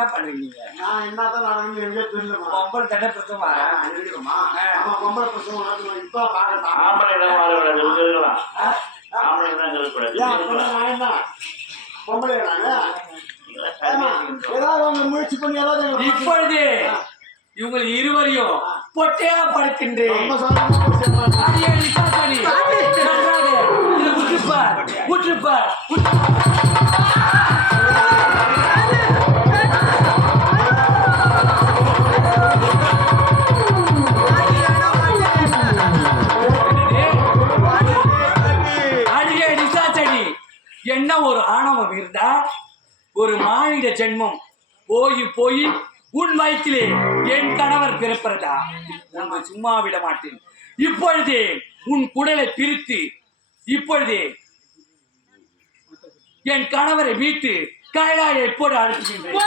என்ன பண்றீங்க? நான் என்னதான் நடந்து எங்க தெரியலமா. பொம்பளை தடை பிரசவமா இருக்குமா? ஆமா பொம்பளை பிரசவம் இப்ப பாக்கட்டா. ஆம்பளை தான் வாழக்கூடாது இருக்கலாம். ஆம்பளை தான் இருக்கக்கூடாது. பொம்பளை ஏதாவது அவங்க முயற்சி பண்ணி ஏதாவது இப்பொழுது இவங்க இருவரையும் பொட்டையா படுக்கின்றேன். என்ன ஒரு ஆணவம் இருந்தா ஒரு மானிட ஜென்மம் போய் போய் உன் வயிற்றிலே என் கணவர் பிறப்பறதா உன்னை சும்மா விட மாட்டேன். இப்பொழுதே உன் குடலை பிரித்து இப்பொழுதே என் கணவரை மீட்டு கைலாயை எப்போது அனுப்புகின்றேன்.